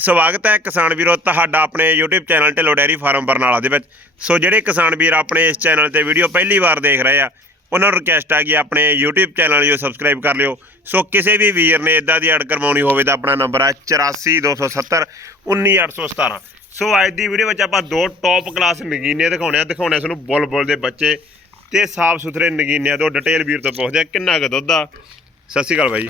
ਸਵਾਗਤ ਹੈ ਕਿਸਾਨ ਵੀਰੋ ਤੁਹਾਡਾ ਆਪਣੇ YouTube channel Dhillon dairy farm Barnala ਦੇ ਵਿੱਚ। ਸੋ ਜਿਹੜੇ ਕਿਸਾਨ ਵੀਰ ਆਪਣੇ ਇਸ ਚੈਨਲ ਤੇ ਵੀਡੀਓ ਪਹਿਲੀ ਵਾਰ ਦੇਖ ਰਹੇ ਆ ਉਹਨਾਂ ਨੂੰ ਰਿਕਵੈਸਟ ਆ ਕਿ ਆਪਣੇ YouTube ਚੈਨਲ ਨੂੰ ਸਬਸਕ੍ਰਾਈਬ ਕਰ ਲਿਓ। ਸੋ ਕਿਸੇ ਵੀ ਵੀਰ ਨੇ ਇਦਾਂ ਦੀ ਐਡ ਕਰਵਾਉਣੀ ਹੋਵੇ ਤਾਂ ਆਪਣਾ ਨੰਬਰ ਹੈ 84270 19817 ਸੋ ਅੱਜ ਦੀ ਵੀਡੀਓ ਵਿੱਚ ਆਪਾਂ ਦੋ ਟੌਪ ਕਲਾਸ ਨਗੀਨੇ ਦਿਖਾਉਣੇ ਆ। ਦਿਖਾਉਣੇ ਆ ਤੁਹਾਨੂੰ ਬੁੱਲ ਦੇ ਬੱਚੇ ਤੇ ਸਾਫ਼ ਸੁਥਰੇ ਨਗੀਨਿਆਂ ਤੋਂ ਡਿਟੇਲ ਵੀਰ ਤੋਂ ਪੁੱਛਦੇ ਆ ਕਿੰਨਾ ਕੁ ਦੁੱਧ ਆ? ਸਤਿ ਸ਼੍ਰੀ ਅਕਾਲ ਬਾਈ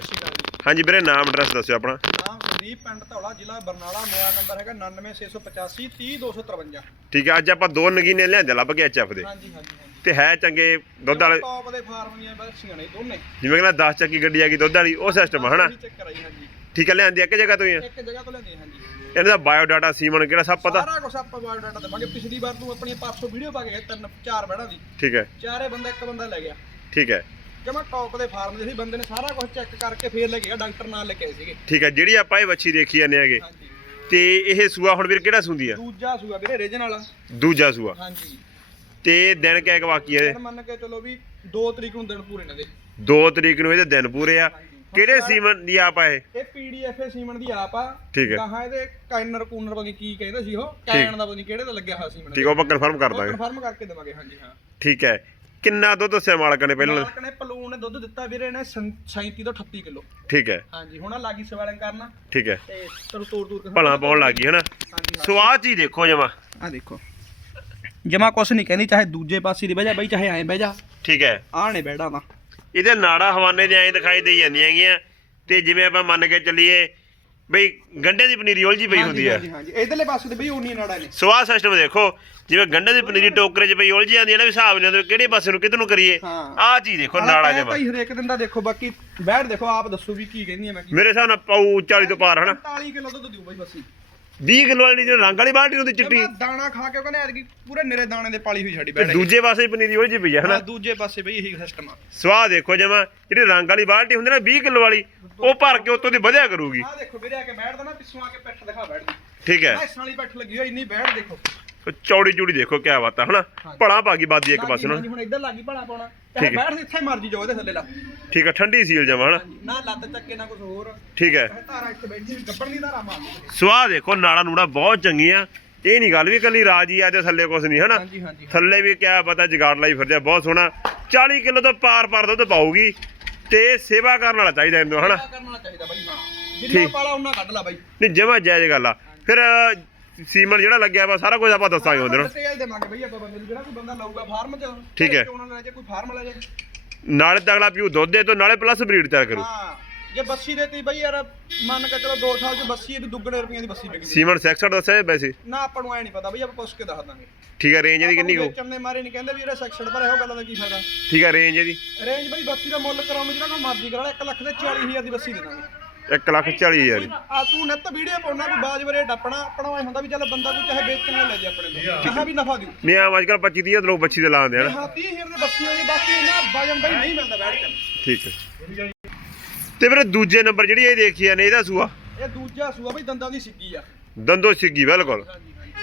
ਹਾਂਜੀ ਵੀਰੇ ਨਾਮ ਐਡਰੈਸ ਦੱਸਿਓ ਆਪਣਾ। ਨਾਮ ਸੰਦੀਪ ਪਿੰਡ ਧੌਲਾ ਜ਼ਿਲ੍ਹਾ ਬਰਨਾਲਾ ਮੋਬਾਈਲ ਨੰਬਰ ਹੈਗਾ 99685 30253 ਠੀਕ ਹੈ ਅੱਜ ਆਪਾਂ ਦੋ ਨਗੀਨੇ ਲਿਆਂਦੇ ਲੱਭ ਕੇ ਐਚਐਫ ਦੇ। ਹਾਂਜੀ ਹਾਂਜੀ ਹਾਂਜੀ। ਤੇ ਹੈ ਚੰਗੇ ਦੁੱਧ ਵਾਲੇ। ਟੌਪ ਦੇ ਫਾਰਮ ਦੀਆਂ ਨੇ ਦੋਨੇ। ਜਿਵੇਂ ਕਹਿੰਦਾ 10 ਚੱਕੀ ਗੱਡੀ ਆ ਗਈ ਦੁੱਧ ਵਾਲੀ ਉਹ ਸਿਸਟਮ ਹਨਾ? ਕਰਾਈ ਹਾਂਜੀ। ਠੀਕ ਹੈ ਲਿਆਂਦੀ ਇੱਕ ਜਗ੍ਹਾ ਤੋਂ ਹੀ ਆ। ਇੱਕ ਜਗ੍ਹਾ ਤੋਂ ਲੈਂਦੇ ਹਾਂਜੀ। ਇਹਨਾਂ ਦਾ ਬਾਇਓ ਡਾਟਾ ਸੀਮਨ ਕਿਹੜਾ ਸਭ ਪਤਾ? ਸਾਰਾ ਕੁਝ ਆਪਾਂ ਬਾਇਓ ਡਾਟਾ ਦੇਵਾਂਗੇ। ਪਿਛਲੀ ਵਾਰ ਤੂੰ ਆਪਣੀ 500 ਵੀਡੀਓ ਪਾ ਕੇ ਤਿੰਨ ਚਾਰ ਬੈੜਾਂ ਦੀ। ਠੀਕ ਹੈ। ਚਾਰੇ ਬੰਦਾ ਇੱਕ ਬੰਦਾ ਲੈ ਗਿਆ। ਠੀਕ ਹੈ। ਜਮਾ ਟੌਪ ਦੇ ਫਾਰਮ ਦੇ ਸੀ ਬੰਦੇ ਨੇ ਸਾਰਾ ਕੁਝ ਚੈੱਕ ਕਰਕੇ ਫੇਰ ਲੈ ਗਿਆ ਡਾਕਟਰ ਨਾਲ ਲੈ ਕੇ ਆਏ ਸੀਗੇ। ਠੀਕ ਹੈ ਜਿਹੜੀ ਆਪਾਂ ਇਹ ਵੱਛੀ ਦੇਖੀ ਜਾਂਦੇ ਹੈਗੇ। ਹਾਂਜੀ। ਤੇ ਇਹ ਸੂਆ ਹੁਣ ਵੀਰ ਕਿਹੜਾ ਸੁੰਦੀ ਆ? ਦੂਜਾ ਸੂਆ ਵੀਰੇ ਰੀਜਨ ਵਾਲਾ। ਦੂਜਾ ਸੂਆ। ਹਾਂਜੀ। ਤੇ ਦਿਨ ਕਿਆ ਬਾਕੀ ਹੈ ਫਿਰ ਮੰਨ ਕੇ ਚਲੋ ਵੀ 2 ਤਰੀਕ ਨੂੰ ਦਿਨ ਪੂਰੇ ਨੇ ਦੇ 2 ਤਰੀਕ ਨੂੰ ਇਹਦੇ ਦਿਨ ਪੂਰੇ ਆ। ਕਿਹੜੇ ਸੀਮਨ ਦੀ ਆਪ ਆ ਇਹ? ਇਹ ਪੀਡੀਐਫ ਸੀਮਨ ਦੀ ਆਪ ਆ। ਠੀਕ ਹੈ। ਕਹਾਂ ਇਹਦੇ ਕਾਈਨਰ ਕੂਨਰ ਪਤਾ ਨੀ ਕੀ ਕਹਿੰਦੇ ਸੀ ਉਹ। ਕੈਨ ਦਾ ਪਤਾ ਨੀ ਕਿਹੜੇ ਦਾ ਲੱਗਿਆ ਹੋਇਆ ਸੀਮਨ ਠੀਕ ਆ, ਆਪਾਂ ਕਨਫਰਮ ਕਰ ਦਾਂਗੇ। ਕਨਫਰਮ ਕਰਕੇ ਦੇਵਾਂਗੇ ਹਾਂਜੀ ਹਾਂ। ਠੀਕ ਹੈ। ਕਿੰਨਾ ਦੁੱਧ ਦੱਸਿਆ ਮਾਲਕ ਨੇ ਪਹਿਲਾਂ? ਮਾਲਕ ਨੇ ਪਲੂਨ ਨੇ ਦੁੱਧ ਦਿੱਤਾ ਵੀਰੇ ਨੇ 37 ਤੋਂ 38 ਕਿਲੋ। ਠੀਕ ਹੈ। ਹਾਂਜੀ ਹੁਣ ਆ ਲਾਗੀ ਸਵਾਲਨ ਕਰਨਾ। ਠੀਕ ਹੈ। ਤੇ ਚਲੋ ਤੋੜ ਤੋੜ ਕੇ ਭਲਾ ਪਾਉਣ ਲੱਗੀ ਹੈ ਨਾ ਹਾਂਜੀ। ਸੋ ਆਹ ਚੀਜ਼ ਦੇਖੋ ਜਮਾ। ਆ ਦੇਖੋ। ਜਮਾ ਕੁਛ ਨਹੀਂ ਕਹਿੰਦੀ ਚਾਹੇ ਦੂਜੇ ਪਾਸੇ ਦੀ ਬਹਿ ਜਾ ਬਈ ਚਾਹੇ ਐਂ ਬਹਿ ਜਾ। ਠੀਕ ਹੈ। ਆਹ ਨੇ ਬੈਠਾ ਤਾਂ ਇਹਦੇ ਨਾੜਾ ਹਵਾਨੇ ਦੇ ਐਂ ਦਿਖਾਈ ਦੇ ਜਾਂਦੀਆਂ ਹੈਗੀਆਂ। ਤੇ ਜਿਵੇਂ ਆਪਾਂ ਮੰਨ ਕੇ ਚੱਲੀਏ ਬਈ ਗੰਡੇ ਦੀ ਪਨੀਰੀ ਉਲਝੀ ਪਈ ਹੁੰਦੀ ਹੈ ਹਾਂਜੀ ਹਾਂਜੀ। ਇਧਰਲੇ ਪਾਸੇ ਤੇ ਬਈ ਉਨੀ ਨਾੜਾ ਨੇ। ਸਵਾਹ ਸਿਸਟਮ ਦੇਖੋ ਜਿਵੇਂ ਗੰਡੇ ਦੀ ਪਨੀਰੀ ਟੋਕਰੇ 'ਚ ਪਈ ਉਲਝੀ ਜਾਂਦੀ ਹੈ ਨਾ ਵੀ ਹਿਸਾਬ ਨਹੀਂ ਆਉਂਦਾ ਵੀ ਕਿਹੜੇ ਪਾਸੇ ਨੂੰ ਕਿੱਧਰ ਨੂੰ ਕਰੀਏ। ਹਾਂ। ਆਹ ਚੀਜ਼ ਦੇਖੋ ਨਾੜਾ ਜਮਾ ਹੀ ਹਰੇਕ ਦਿਨ ਦਾ ਦੇਖੋ ਬਾਕੀ ਬੈਠ ਦੇਖੋ ਆਪ ਦੱਸੋ ਵੀ ਕੀ ਕਹਿੰਦੀ ਆ ਮੈਂ ਕੀ। ਮੇਰੇ ਹਿਸਾਬ ਨਾਲ ਪਾਉ 40 ਤੋਂ ਪਾਰ ਹਨਾ? 45 ਕਿਲੋ ਦੁੱਧ ਦਿਓ ਬਈ ਬੱਸੀ 20 ਕਿਲੋ ਵਾਲੀ ਜਿਹੜੀ ਰੰਗ ਵਾਲੀ ਬਾਲਟੀ ਹੁੰਦੀ ਚਿੱਟੀ। ਦਾਣਾ ਖਾ ਕੇ ਕਹਿੰਦੇ ਐਤਕੀ ਪੂਰੇ ਨਿਰੇ ਦਾਣੇ ਦੇ ਪਾਲੀ ਹੋਈ ਛੱਡੀ ਤੇ ਬੈਠ ਦੂਜੇ ਪਾਸੇ ਪਨੀਰੀ ਉਲਝੀ ਪਈ ਹੈ ਹਨਾ? ਦੂਜੇ ਪਾਸੇ ਬਈ ਇਹੀ ਸਿਸਟਮ ਆ। ਸਵਾਹ ਦੇਖੋ ਜਮਾ ਜਿਹੜੀ ਰੰਗ ਵਾਲੀ ਬਾਲਟੀ ਹੁੰਦੀ ਨਾ 20 ਕਿਲੋ ਵਾਲੀ ਉਹ ਭਰ ਕੇ ਉੱਤੋਂ ਦੀ ਵਧਿਆ ਕਰੂਗੀ। ਆਹ ਦੇਖੋ ਵੀਰੇ ਆ ਕੇ ਬੈਠਦਾ ਨਾ ਪਿੱਛੋਂ ਆ ਕੇ ਪਿੱਠ ਦਿਖਾ ਬੈਠਦੀ ਠੀਕ ਹੈ। ਐਸਾਂ ਵਾਲੀ ਪਿੱਠ ਲੱਗੀ ਹੋਈ ਇੰਨੀ ਬੈਠ ਦੇਖੋ। ਚੌੜੀ ਚੂੜੀ ਦੇਖੋ ਕਿਆ ਬਾਤ ਹੈ ਹਨਾ? ਭਲਾ ਭਾਗੀ ਬਾਦੀ ਇੱਕ ਪਾਸੇ ਨੂੰ ਹੁਣ ਇੱਧਰ ਲੱਗੀ ਭਲਾ ਪਾਉਣਾ। ਹੈ। ਬੈਠ ਜਿੱਥੇ ਮਰਜ਼ੀ ਜਾਓ ਇਹਦੇ ਥੱਲੇ ਲਾ ਠੀਕ ਹੈ ਠੰਡੀ ਸੀਲ ਜਮਾ ਹਨਾ? ਨਾ ਲੱਤ ਚੱਕੇ ਨਾ ਕੁਝ ਹੋਰ। ਠੀਕ ਹੈ। ਧਾਰਾ ਇੱਥੇ ਬੈਠੀ ਗੱਬਣ ਦੀ ਧਾਰਾ ਮਾਰ ਸਵਾਹ ਦੇਖੋ ਨਾੜਾ ਨੂੜਾ ਬਹੁਤ ਚੰਗੀਆਂ। ਇਹ ਨਹੀਂ ਗੱਲ ਵੀ ਕੱਲੀ ਰਾਜੀ ਆ ਤੇ ਥੱਲੇ ਕੁਛ ਨਹੀਂ ਹਨਾ? ਥੱਲੇ ਵੀ ਕਿਆ ਪਤਾ ਜਗਾੜ ਲਾਈ ਫਿਰਦੇ ਆ ਬਹੁਤ ਸੋਹਣਾ। 40 ਕਿਲੋ ਤੋਂ ਪਾਰ ਪਾਰ ਦੁੱਧ ਪਾਊਗੀ। ਤੇ ਸੇਵਾ ਕਰਨ ਵਾਲਾ ਚਾਹੀਦਾ ਇਹਨੂੰ ਹਨਾ? ਸੇਵਾ ਕਰਨਾ ਚਾਹੀਦਾ ਬਾਈ ਹਾਂ। ਜਿੰਨਾ ਠੀਕ। ਪਾਲਾ ਉਹਨਾਂ ਕੱਢ ਲਾ ਬਾਈ। ਨਹੀਂ ਜਮਾ ਜਾਇਜ਼ ਗੱਲ ਆ। ਫਿਰ ਅਹ, ਸੀਮਨ ਜਿਹੜਾ ਲੱਗਿਆ ਵਾ ਸਾਰਾ ਕੁਝ ਆਪਾਂ ਦੱਸਾਂਗੇ ਉਹਦੇ ਨਾਲ। ਤੇਲ ਦੇਵਾਂਗੇ ਬਈ ਆਪਾਂ ਬੰਦੇ ਨੂੰ। ਜਿਹੜਾ ਕੋਈ ਬੰਦਾ ਲਊਗਾ ਫਾਰਮ 'ਚ ਠੀਕ ਹੈ। ਕਿਉਂ ਨਾ ਲੈ ਜੇ ਕੋਈ ਫਾਰਮ ਲੈ ਜੇ। ਨਾਲੇ ਤਗਲਾ ਪੀਊ ਦੁੱਧ ਦੇ ਤੋਂ ਨਾਲੇ ਪਲੱਸ ਬਰੀਡ ਤਿਆਰ ਕਰੂ। ਹਾਂ। ਜੇ ਬੱਸੀ ਦੇਤੀ ਬਈ ਯਾਰ ਮੰਨ ਕੇ ਚਲੋ 2 ਸਾਲ 'ਚ ਬੱਸੀ ਇਹਦੀ ਦੁੱਗਣੇ ਰੁਪਈਆਂ ਦੀ ਬੱਸੀ ਵਿਕਦੀ ਸੀਮਨ ਸੈਕਸਰ ਦੱਸਿਆ ਹੈ ਵੈਸੇ ਨਾ ਆਪਾਂ ਨੂੰ ਐ ਨਹੀਂ ਪਤਾ ਬਈ ਆਪਾਂ ਪੁੱਛ ਕੇ ਦੱਸ ਦਾਂਗੇ। ਠੀਕ ਹੈ ਰੇਂਜ ਇਹਦੀ ਕਿੰਨੀ ਕੁ? ਵੇਚਣ ਦੇ ਮਾਰੇ ਨਹੀਂ ਕਹਿੰਦੇ ਵੀ ਇਹਦਾ ਸੈਕਸ਼ਨ ਪਰ ਇਹੋ ਗੱਲਾਂ ਦਾ ਕੀ ਫਾਇਦਾ? ਠੀਕ ਹੈ ਰੇਂਜ ਇਹਦੀ? ਰੇਂਜ ਬਈ ਬੱਸੀ ਦਾ ਮੁੱਲ ਕਰਾਉਣ ਨੂੰ ਜਿਹੜਾ ਕੋਈ ਮਰਜ਼ੀ ਕਰਾ ਲੈ 1 ਲੱਖ ਦੇ 40000 ਦੀ ਬੱਸੀ ਦੇ ਦਾਂਗੇ। 1 ਲੱਖ 40 ਹਜ਼ਾਰ ਦੀ। ਆ ਤੂੰ ਨੱਤ ਵੀਡੀਓ ਪਾਉਣਾ ਕੋਈ ਬਾਜ ਬਰੇ ਡੱਪਣਾ ਆਪਣਾ ਐ ਹੁੰਦਾ ਵੀ ਚੱਲ ਬੰਦਾ ਕੋਈ ਚਾਹੇ ਵੇਚਣ ਨਾਲ ਲੈ ਜਾ ਆਪਣੇ ਤੋਂ ਚਾਹੇ ਵੀ ਨਫਾ ਦਿਓ। ਨਹੀਂ ਆਮ ਅੱਜ ਕੱਲ 25 30 ਲੋਕ ਬੱਚੀ ਦੇ ਲਾਉਂਦੇ ਹਨ ਹਾਂ 30000 ਦੇ ਬੱਸੀ ਹੋਈ ਬਾਕੀ ਇਹਨਾਂ ਵਜਨ ਬਈ ਨਹੀਂ ਮਿਲਦਾ ਬੈਠ ਕੇ। ਠੀਕ ਹੈ ਤੇ ਫਿਰ ਦੂਜੇ ਨੰਬਰ ਜਿਹੜੀ ਇਹ ਦੇਖੀ ਨੇ ਇਹਦਾ ਸੂਆ? ਇਹ ਦੂਜਾ ਸੂਆ ਬਈ ਦੰਦਾਂ ਦੀ ਸਿੱਗੀ ਆ। ਦੰਦੋ ਸਿੱਗੀ ਬਿਲਕੁਲ।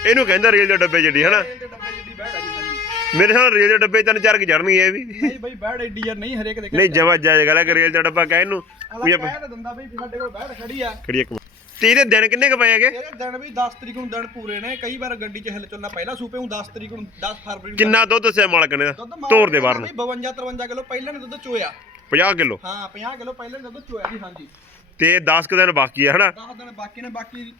ਇਹਨੂੰ ਕਹਿੰਦਾ ਰੇਲ ਦੇ ਡੱਬੇ ਹਨਾ? ਦੇ ਜਿੱਡੀ ਬੈੜ ਆ ਜੀ ਹਾਂਜੀ ਮੇਰੇ ਨਾਲ ਰੇਲ ਦੇ ਡੱਬੇ ਤਿੰਨ ਚਾਰ ਕੀ ਜੜਨੀ ਇਹ ਵੀ। ਨਹੀਂ ਬਈ ਬੈੜ ਐਡੀ ਯਾਰ ਨਹੀਂ ਹਰੇਕ ਦੇ ਨਹੀਂ ਜਮਾ ਹੈ ਕਿ ਰੇਲ ਦਾ ਡੱਬਾ ਕਹਿ ਇਹਨੂੰ ਵੀ ਅਲਾ ਆਪਾਂ ਕਹਿ ਤਾਂ ਦੰਦਾ ਬਈ ਵੀ ਸਾਡੇ ਕੋਲ ਬੈੜ ਖੜੀ ਆ। ਖੜੀ ਇੱਕ ਤੇ ਇਹਦੇ ਦਿਨ ਕਿੰਨੇ ਕ ਪਏ ਹੈਗੇ? ਇਹਦੇ ਦਿਨ ਵੀ 10 ਤਰੀਕ ਨੂੰ ਦਿਨ ਪੂਰੇ ਨੇ। ਕਈ ਵਾਰ ਗੱਡੀ 'ਚ ਹਿਲ ਚੱਲਣਾ ਪਹਿਲਾਂ ਸੂਪੇ ਨੂੰ 10 ਤਰੀਕ ਨੂੰ 10 ਫਰਵਰੀ ਨੂੰ ਕਿੰਨਾ ਦੁੱਧ ਦੱਸਿਆ ਮਾਲਕ ਨੇ? ਤੋਰ ਦੇ ਬਾਹਰ ਨੂੰ। ਬਈ 52 53 ਕਿਲੋ ਪਹਿਲਾਂ ਨੇ ਦੁੱਧ ਚੋਇਆ। 50 ਕਿਲੋ? ਹਾਂ 50 ਕਿਲੋ ਪਹਿਲਾਂ ਨੇ ਦੁੱਧ ਚੋਇਆ ਜੀ ਹਾਂਜੀ। ਤੇ 10 ਕ ਦਿਨ ਬਾਕੀ ਹੈ ਹਨਾ? 10 ਦਿਨ ਬਾਕੀ ਨੇ ਬਾਕੀ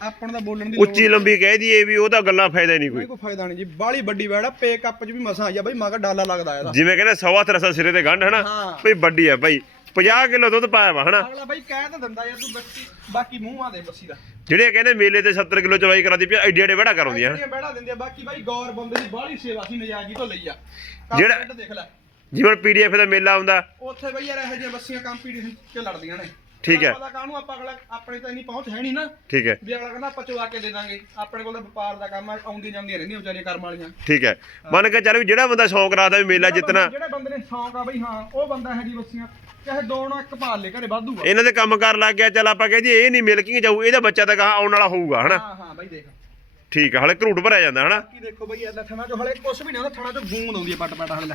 ਆਪਾਂ ਨੂੰ ਤਾਂ ਬੋਲਣ ਦੀ ਉੱਚੀ ਲੰਬੀ ਕਹਿ ਦਈਏ ਵੀ ਉਹਦਾ ਗੱਲਾਂ ਫਾਇਦਾ ਨਹੀਂ ਕੋਈ। ਕੋਈ ਫਾਇਦਾ ਨਹੀਂ ਜੀ ਬਾਲੀ ਵੱਡੀ ਬੈੜ ਆ ਪੇ ਕੱਪ 'ਚ ਵੀ ਮਸਾਂ ਆਈ ਆ ਬਈ ਮਗਰ ਡਾਲਾ ਲੱਗਦਾ ਇਹਦਾ। ਜਿਵੇਂ ਕਹਿੰਦੇ ਸਵਾ ਤਰਸਾ ਸਿਰੇ ਤੇ ਗੰਢ ਹਨਾ? ਹਾਂ। ਭਈ ਵੱਡੀ ਹੈ ਭਾਈ 50 ਕਿਲੋ ਦੁੱਧ ਪਾਇਆ ਵਾ ਹਨਾ? ਅਗਲਾ ਬਈ ਕਹਿ ਤਾਂ ਦਿੰਦਾ ਯਾਰ ਤੂੰ ਬਾਕੀ ਬਾਕੀ ਮੂੰਹਾਂ ਦੇ ਬੱਸੀ ਦਾ। ਜਿਹੜੇ ਕਹਿੰਦੇ ਮੇਲੇ ਤੇ 70 ਕਿਲੋ ਚਵਾਈ ਕਰਾਦੀ ਪਿਆ ਐਡੇ ਐਡੇ ਵੜਾ ਕਰਾਉਂਦੀਆਂ ਜਿਹੜੀਆਂ ਬੈੜਾ ਦਿੰਦੇ ਆ ਬਾਕੀ ਬਾਈ ਗੌਰ ਬੰਦੇ ਦੀ ਬਾਲੀ ਸੇਵਾ ਸੀ ਨਜਾਇਜ਼ ਤੋਂ ਲਈ ਆ। ਕੰਮ ਜਿਹੜਾ- ਦੇਖ ਲੈ। ਜਿਵੇਂ ਪੀਡੀਐਫ ਦਾ ਮੇਲਾ ਆਉਂਦਾ ਉੱਥੇ ਬਈ ਯਾਰ ਇਹੋ ਜਿਹੀਆਂ ਬੱਸੀਆਂ ਕੰਪੀਟੀਸ਼ਨ 'ਚ ਲੜਦੀਆਂ ਨੇ। ਠੀਕ ਹੈ। ਪਤਾ ਕਾਹਨੂੰ ਆਪਾਂ ਅਗਲਾ ਆਪਣੇ ਤਾਂ ਇੰਨੀ ਪਹੁੰਚ ਹੈ ਨਹੀਂ ਨਾ। ਠੀਕ ਹੈ। ਵੀ ਅਗਲਾ ਕਹਿੰਦਾ ਆਪਾਂ ਚਵਾ ਕੇ ਦੇ ਦਾਂਗੇ। ਆਪਣੇ ਕੋਲ ਤਾਂ ਵਪਾਰ ਦਾ ਕੰਮ ਆ ਆਉਂਦੀਆਂ ਜਾਂਦੀਆਂ ਰਹਿੰਦੀਆਂ ਵਿਚਾਰੀਆਂ ਕਰਮ ਵਾਲੀਆਂ। ਠੀਕ ਹੈ। ਮੰਨ ਕੇ ਚੱਲ ਵੀ ਜਿਹੜਾ ਬੰਦਾ ਸ਼ੌਂਕ ਰੱਖਦਾ ਵੀ ਮੇਲਾ ਜਿੱਤਣਾ। ਜਿਹੜੇ ਬੰਦੇ ਨੇ ਸ਼ੌਂਕ ਆ ਬਈ ਹਾਂ ਉਹ ਬੰਦਾ ਹੈ ਜੀ ਬੱਸੀਆਂ ਚਾਹੇ ਦੋ ਨਾ ਇੱਕ ਪਾਲ ਲੈ ਘਰੇ ਵਾਧੂ ਆ। ਇਹਨਾਂ ਦੇ ਕੰਮ ਕਰ ਲੱਗ ਗਿਆ ਚੱਲ ਆਪਾਂ ਕਹਦੇ ਇਹ ਨਹੀਂ ਮਿਲਕਿੰਗ ਜਾਊ ਇਹਦਾ ਬੱਚਾ ਤਾਂ ਗਾਹਾਂ ਆਉਣ ਵਾਲਾ ਹੋਊਗਾ ਹਨਾ? ਹਾਂ ਹਾਂ ਬਈ ਦੇਖ। ਠੀਕ ਹੈ ਹਲੇ ਘਰੂਟ ਭਰਿਆ ਜਾਂਦਾ ਹਨਾ? ਕੀ ਦੇਖੋ ਬਈ ਇਹਦਾ ਥਣਾ ਚੋਂ ਹਲੇ ਕੁਛ ਵੀ ਨਹੀਂ ਹੁੰਦਾ ਥਣਾ ਚੋਂ ਗੂੰਦ ਆਉਂਦੀ ਹੈ ਪੱਟ ਪੱਟ ਹਲੇ। ਲੈ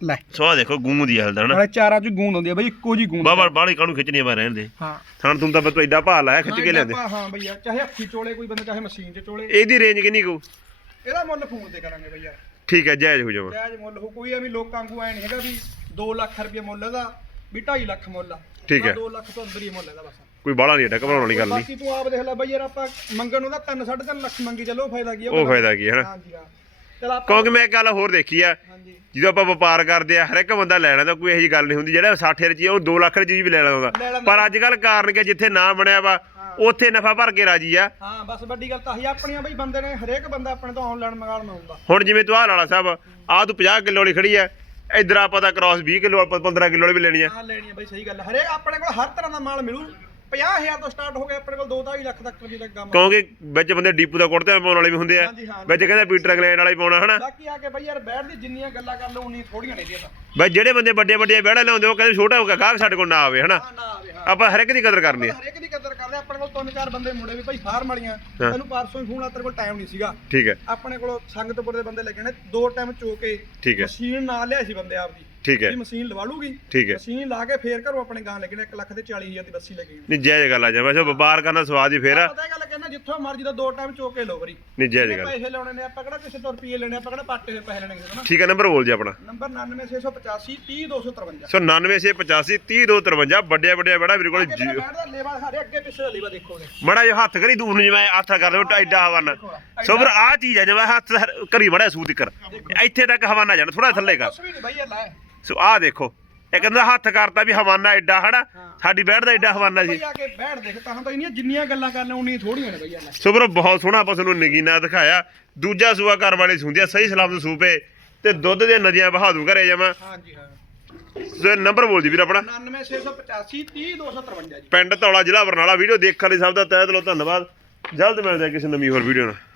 ਲੈ। ਸੋ ਆਹ ਦੇਖੋ ਗੂੰ ਦੀ ਹਲਦਾ ਹਨਾ। ਨਾਲੇ ਚਾਰਾਂ ਚ ਗੂੰਦ ਹੁੰਦੀ ਆ ਬਈ ਇੱਕੋ ਜੀ ਗੂੰਦ ਬਾਬਾ ਬਾਹਲੀ ਕਾਹਨੂੰ ਖਿੱਚਣੀ ਆ ਰਹਿਣ ਦੇ। ਹਾਂ। ਥਣ ਤੁਮ ਤਾਂ ਬਤੋ ਐਡਾ ਭਾਅ ਲਾਇਆ ਖਿੱਚ ਕੇ ਲਿਆਂਦੇ। ਆਪਾਂ- ਹਾਂ ਬਈਆ ਚਾਹੇ ਹੱਥੀ ਚੋਲੇ ਕੋਈ ਬੰਦਾ ਚਾਹੇ ਮਸ਼ੀਨ 'ਚ ਚੋਲੇ। ਇਹਦੀ ਰੇਂਜ ਕਿੰਨੀ ਕੂ ਇਹਦਾ ਮੁੱਲ ਫੋਨ ਤੇ ਕਰਾਂਗੇ ਬਈਆ ਠੀਕ ਹੈ ਜਾਇਜ਼ ਹੋ ਜਾਵਾ ਜਾਇਜ਼ ਮੁੱਲ ਹੋ ਕੋਈ ਐਵੇਂ ਲੋਕਾਂ ਵਾਂਗੂ ਐ ਨਹੀਂ ਹੈਗਾ ਵੀ 2 ਲੱਖ ਰੁਪਏ ਮੁੱਲ ਇਹਦਾ ਵੀ 2.5 ਲੱਖ ਮੁੱਲ ਆ। ਠੀਕ ਹੈ। 2 ਲੱਖ ਤੋਂ ਅੰਦਰ ਹੀ ਮੁੱਲ ਇਹਦਾ ਬਸ। ਕੋਈ ਬਾਹਲਾ ਨਹੀਂ ਐਡਾ ਘਬਰਾਉਣ ਵਾਲੀ ਗੱਲ ਨਹੀਂ ਬਾਕੀ ਤੂੰ ਆਪ ਦੇਖ ਲੈ ਬਈ ਯਾਰ ਆਪਾਂ ਮੰਗਣ ਨੂੰ ਤਾਂ 3 3.5 ਲੱਖ ਮੰਗੀ ਚੱਲੋ ਫਾਇਦਾ ਕੀ ਆ ਉਹ ਫਾਇਦਾ ਕੀ ਹੈ ਹਨਾ? ਹਾਂਜੀ ਹਾਂ। ਚਲ ਆਪਾਂ ਕਿਉਂਕਿ ਮੈਂ ਇੱਕ ਗੱਲ ਹੋਰ ਦੇਖੀ ਆ ਹਾਂਜੀ। ਜਦੋਂ ਆਪਾਂ ਵਪਾਰ ਕਰਦੇ ਆ ਹਰ ਇੱਕ ਬੰਦਾ ਲੈਣਾ ਤਾਂ ਕੋਈ ਇਹੋ ਜਿਹੀ ਗੱਲ ਨਹੀਂ ਹੁੰਦੀ ਜਿਹੜਾ 60 ਰੁਪਏ ਉਹ 2 ਲੱਖ ਚੀਜ਼ ਵੀ ਲੈ ਲੈਂਦਾ। ਪਰ ਅੱਜ ਕੱਲ ਕਾਰਨ ਕਿ ਜਿੱਥੇ ਨਾ ਬਣਿਆ ਵਾ ਉੱਥੇ ਨਫਾ ਭਰ ਕੇ ਰਾਜੀ ਆ। ਹਾਂ ਬਸ ਵੱਡੀ ਗੱਲ ਤਾਂ ਹੀ ਆਪਣੀਆਂ ਬਈ ਬੰਦੇ ਨੇ ਹਰੇਕ ਬੰਦਾ ਆਪਣੇ ਤੋਂ ਆਨਲਾਈਨ ਮੰਗਾਉਣ ਮੰਗਾਉਂਦਾ ਹੁਣ ਜਿਵੇਂ ਤੂੰ ਆਹ ਲਾਲਾ ਸਾਹਿਬ ਆਹ ਤੂੰ 50 ਕਿਲੋ ਵਾਲੀ ਖੜੀ ਆ ਇਧਰ ਆਪਾਂ ਤਾਂ ਕ੍ਰਾਸ 20 ਕਿਲੋ 15 ਕਿਲੋ ਵਾਲੀ ਵੀ ਲੈਣੀ ਆ। ਹਾਂ ਲੈਣੀ ਆ ਬਈ ਸਹੀ ਗੱਲ। ਹਰੇਕ ਆਪਣੇ ਕੋਲ ਹਰ ਤਰ੍ਹਾਂ ਦਾ ਮਾਲ ਮਿਲੂ 50000 ਤੋਂ ਸਟਾਰਟ ਹੋ ਗਿਆ ਆਪਣੇ ਕੋਲ 2.5 ਲੱਖ ਤੱਕ ਵੀ ਤੱਕ ਕੰਮ ਕਿਉਂਕਿ ਵਿੱਚ ਬੰਦੇ ਡੀਪੂ ਦਾ ਕੁੜਤੇ ਪਾਉਣ ਵਾਲੇ ਵੀ ਹੁੰਦੇ ਆ। ਹਾਂਜੀ ਹਾਂ। ਵਿੱਚ ਕਹਿੰਦਾ ਪੀਟਰ ਇੰਗਲੈਂਡ ਵਾਲਾ ਪਾਉਣਾ ਹਨਾ? ਬਾਕੀ ਆ ਕੇ ਬਈ ਯਾਰ ਬੈਠ ਦੀ ਜਿੰਨੀਆਂ ਗੱਲਾਂ ਕਰ ਲਓ ਉਨੀ ਥੋੜੀਆਂ ਨੇ ਦੀਆਂ ਤਾਂ। ਬਈ ਜਿਹੜੇ ਬੰਦੇ ਵੱਡੇ ਵੱਡੇ ਵਿਹੜਾ ਲਿਆਉਂਦੇ ਉਹ ਕਹਿੰਦੇ ਛੋਟਾ ਹੋ ਗਿਆ ਗਾਹਕ ਸਾਡੇ ਕੋਲ ਨਾ ਆਵੇ ਹਨਾ? ਹਾਂ ਨਾ ਆਵੇ ਹਾਂ। ਆਪਾਂ ਹਰ ਇੱਕ ਦੀ ਕਦਰ ਕਰਨੀ ਆ। ਹਰੇਕ ਦੀ ਕਦਰ ਕਰਦੇ। ਆਪਣੇ ਕੋਲ ਤਿੰਨ ਚਾਰ ਬੰਦੇ ਮੁੰਡੇ ਵੀ ਭਾਈ ਫਾਰਮ ਵਾਲੀਆਂ ਤੈਨੂੰ ਪਰਸੋਂ ਹੀ ਫੋਨ ਆ ਤੇਰੇ ਕੋਲ ਟਾਈਮ ਨਹੀਂ ਸੀਗਾ। ਠੀਕ ਹੈ। ਆਪਣੇ ਕੋਲ ਸੰਗਤਪੁਰ ਦੇ ਬੰਦੇ ਲੱਗੇ ਨੇ ਦੋ ਟਾਈਮ ਚੋ ਕੇ ਠੀਕ ਹੈ। ਮਸ਼ੀਨ ਨਾਲ ਲਿਆ ਸੀ ਬੰਦੇ ਆਪਦੀ। ਠੀਕ ਹੈ। ਮਸ਼ੀਨ ਲਵਾ ਲੂਗੀ। ਠੀਕ ਹੈ। ਮਸ਼ੀਨ ਲਾ ਕੇ ਫੇਰ ਘਰੋਂ ਆਪਣੇ ਗਾਂ ਲੱਗਣੇ 1 ਲੱਖ ਤੇ 40000 ਦੀ ਬੱਸੀ ਲੱਗੀ ਨਹੀਂ ਜਾਇਜ਼ ਗੱਲ ਆ ਜਾ। ਵੈਸੇ ਵਪਾਰ ਕਰਨਾ ਸਵਾਦ ਹੀ ਫੇਰ ਆ। ਪਤਾ ਇਹ ਗੱਲ ਕਹਿੰਦਾ ਜਿੱਥੋਂ ਮਰਜ਼ੀ ਦਾ ਦੋ ਟਾਈਮ ਚੋ ਕੇ ਲਓ ਵਰੀ। ਨਹੀਂ ਇਹਨੇ ਗੱਲ ਪੈਸੇ ਲਾਉਣੇ ਨੇ? ਆਪਾਂ ਕਿਹੜਾ ਕਿਸੇ ਤੋਂ ਰੁਪਏ ਲੈਣੇ ਆਪਾਂ ਕਿਹੜਾ ਪਾਟੇ ਦੇ ਪੈਸੇ ਲੈਣੇ ਕਿਸੇ ਠੀਕ ਹੈ ਨੰਬਰ ਬੋਲ ਜੀ ਆਪਣਾ। ਨੰਬਰ 99685 30253 ਸੋ 9985 30253 ਵੱਡੇ ਵੱਡੇ ਬੜਾ ਮੇਰੇ ਕੋਲ ਦਾ ਲੇਵਾ ਸਾਰੇ ਅੱਗੇ ਪਿੱਛੇ ਦਾ ਲੇਵਾ ਦੇਖੋਗੇ ਮੜਾ ਜਿਹਾ ਹੱਥ ਕਰੀ ਦੂਰ ਨੂੰ ਜਿਵੇਂ ਹੱਥ ਕਰ ਦੋ ਐਡਾ ਹਵਾਨਾ। ਸੋ ਫਿਰ ਆ ਚੀਜ਼ ਹੈ ਜਿਵੇਂ ਹੱਥ ਕਰੀ ਮੜਾ ਸੂਤ ਕਰ ਇੱਥੇ ਤੱਕ ਹਵਾਨਾ ਜਾਣਾ ਥੋੜਾ ਥੱਲੇ ਕਰ। ਕੁਛ ਵੀ ਨਹੀਂ ਬਈ ਇਹ ਲੈ। ਸੋ ਆਹ ਦੇਖੋ। ਇਹ ਕਹਿੰਦਾ ਹੱਥ ਕਰਤਾ ਵੀ ਹਵਾਨਾ ਐਡਾ ਹਨਾ? ਸਾਡੀ ਬੈਠ ਦਾ ਐਡਾ ਹਵਾਨਾ ਸੀ। ਬਈ ਆ ਕੇ ਬੈਠ ਦੇਖ ਤਾਂ ਤਾਂ ਇੰਨੀਆਂ ਜਿੰਨੀਆਂ ਗੱਲਾਂ ਕਰਨੇ ਉਨੀ ਥੋੜੀਆਂ ਨੇ ਬਈ ਲੈ ਸੋ ਵੀਰੋ ਬਹੁਤ ਸੋਹਣਾ ਆਪਾਂ ਤੁਹਾਨੂੰ ਨਗੀਨਾ ਦਿਖਾਇਆ। ਦੂਜਾ ਸੂਆ ਘਰ ਵਾਲੇ ਸੁੰਦਿਆ ਸਹੀ ਸਲਾਮਤ ਸੂਪੇ ਤੇ ਦੁੱਧ ਦੀਆਂ ਨਦੀਆਂ ਬਹਾਦੂ ਘਰੇ ਜਾਵਾਂ। ਹਾਂਜੀ ਹਾਂ। ਸੋ ਨੰਬਰ ਬੋਲ ਜੀ ਵੀਰ ਆਪਣਾ। 99685 30253 ਜੀ। ਪਿੰਡ ਧੌਲਾ ਜ਼ਿਲ੍ਹਾ ਬਰਨਾਲਾ ਵੀਡੀਓ ਦੇਖਣ ਲਈ ਸਭ ਦਾ ਤਹਿ ਦਿਲੋਂ ਧੰਨਵਾਦ। ਜਲਦ ਮਿਲਦੇ ਹਾਂ ਕਿਸੇ ਨਵੀਂ ਹੋਰ ਵੀਡੀਓ ਨਾਲ।